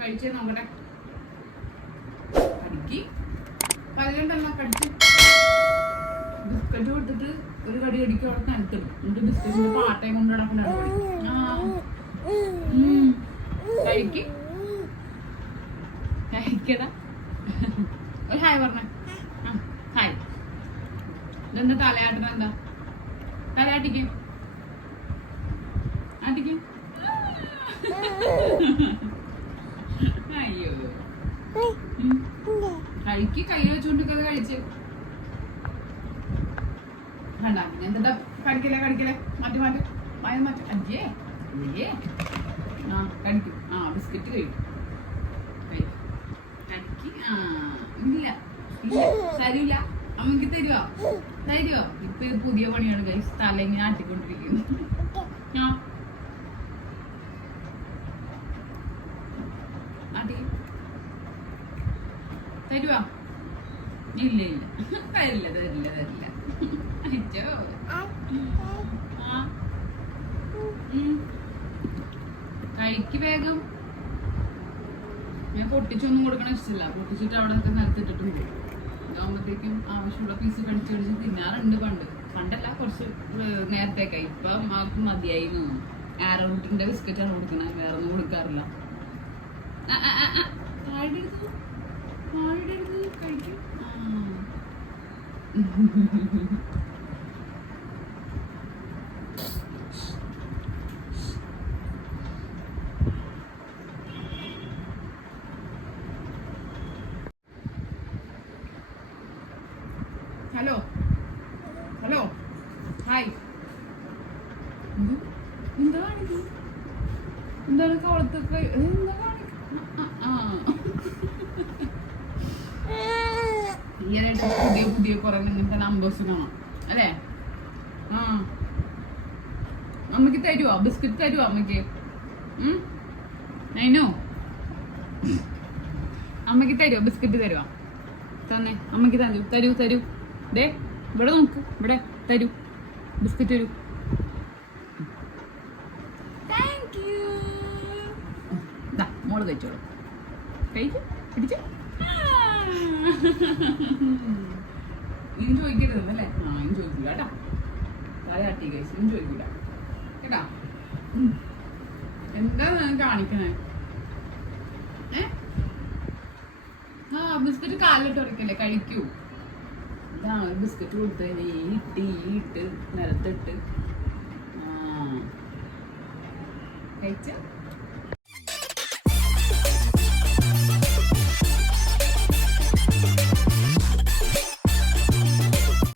കഴിച്ചേ നോക്കട്ടെ കടിക്ക്. പല്ലുണ്ടല്ലോ കടിച്ച്. ബിസ്ക്കറ്റ് കൊടുത്തിട്ട് ഒരു കടി കടിക്ക് അവിടെ നിലത്തിടും എന്നിട്ട് ബിസ്ക്കറ്റിന്റെ പാട്ടയും കൊണ്ട് നടക്കുന്ന. കഴിക്ക്. കഴിക്കടാ. ഒരു ഹായ് പറഞ്ഞേ. ഹായ്. ഇതെന്താ തലയാട്ടണ എന്താ? തലയാട്ടിക്ക്. ആട്ടിക്ക് അയ്യോ ഉം. കഴിക്ക് കൈ വെച്ചോണ്ടിരിക്കത് കഴിച്ച്. വേണ്ട പിന്നെ എന്താ കടിക്കലേ കടിക്കലേ മാറ്റി മാറ്റി. മായ മാറ്റി. അയ്യേ അയ്യേ ആ കടിക്കും. ആ ബിസ്ക്കറ്റ് കഴിക്കും. കടിക്ക് ആ ഇല്ല ഇല്ല തരൂല. അമ്മയ്ക്ക് തരുവോ? തരുവോ? ഇപ്പൊ പുതിയ പണിയാണ് ഗൈസ് തലങ്ങി ഇങ്ങനെ ആട്ടിക്കൊണ്ടിരിക്കുന്നു. ആ. തരുവോ? ഇല്ല ഇല്ല. തരില്ല തരില്ല തരില്ല. കഴിക്ക് വേഗം. ഞാൻ പൊട്ടിച്ചൊന്നും കൊടുക്കണ ഇഷ്ടമില്ല പൊട്ടിച്ചിട്ട് അവിടെ ഒക്കെ നിലത്തിട്ടിട്ടുണ്ട് ഇതാകുമ്പോഴത്തേക്കും ആവശ്യമുള്ള പീസ് കടിച്ച് കടിച്ച് തിന്നാറുണ്ട് പണ്ട്. പണ്ടല്ല കുറച്ച് നേരത്തേക്കായി നേരത്തേക്ക് ഇപ്പൊ ആൾക്ക് മതിയായി റൂട്ടിന്റെ ബിസ്ക്കറ്റ് ആണ് കൊടുക്കണേ. വേറെ ഒന്നും കൊടുക്കാറില്ല ആ, ആ, ആ. താഴെയിടരുത്. താഴെയിടരുത്. കഴിക്ക്. ആ. ഹലോ ഹലോ ഹായ് എന്ത്? കാണിക്കുന്നത് എന്താണ് കവളത്തൊക്കെ എന്താ കാണിക്കുന്നത് ഈയിടെയായിട്ട് പുതിയ പുതിയ കുറെ ഇങ്ങനത്തെ നമ്പേഴ്സ് കാണാം. അല്ലേ? ആ. അമ്മയ്ക്ക് തരുവോ? ബിസ്ക്കറ്റ് തരുവോ അമ്മയ്ക്ക് നൈനോ? അമ്മയ്ക്ക് തരുവോ? ബിസ്ക്കറ്റ് തരുവോ? തന്നെ. അമ്മയ്ക്ക് തന്നു. തരൂ തരൂ. ദേ ഇവിടെ നോക്ക്. ഇവിടെ തരൂ. ബിസ്ക്കറ്റ് തരൂ. താങ്ക് യു മോൾ കഴിച്ചോളൂ. കഴിക്കും? പിടിച്ചു? ഇനി ചോദിക്കരുത് അല്ലേ? ആ ഇനി ചോദിക്കില്ല കേട്ടാ. തലയാട്ടി കഴിച്ചു ഇനി ചോദിക്കില്ല കേട്ടാ. എന്താ കാണിക്കണേ? ആ ബിസ്ക്കറ്റ് കാലിട്ട് ഉറക്കല്ലേ? കഴിക്കൂ. ഇതാ ബിസ്ക്കറ്റ് കൊടുത്തത് ഈ ഇട്ട് ഈ ഇട്ട് നിലത്തിട്ട്. ആ. കഴിച്ച?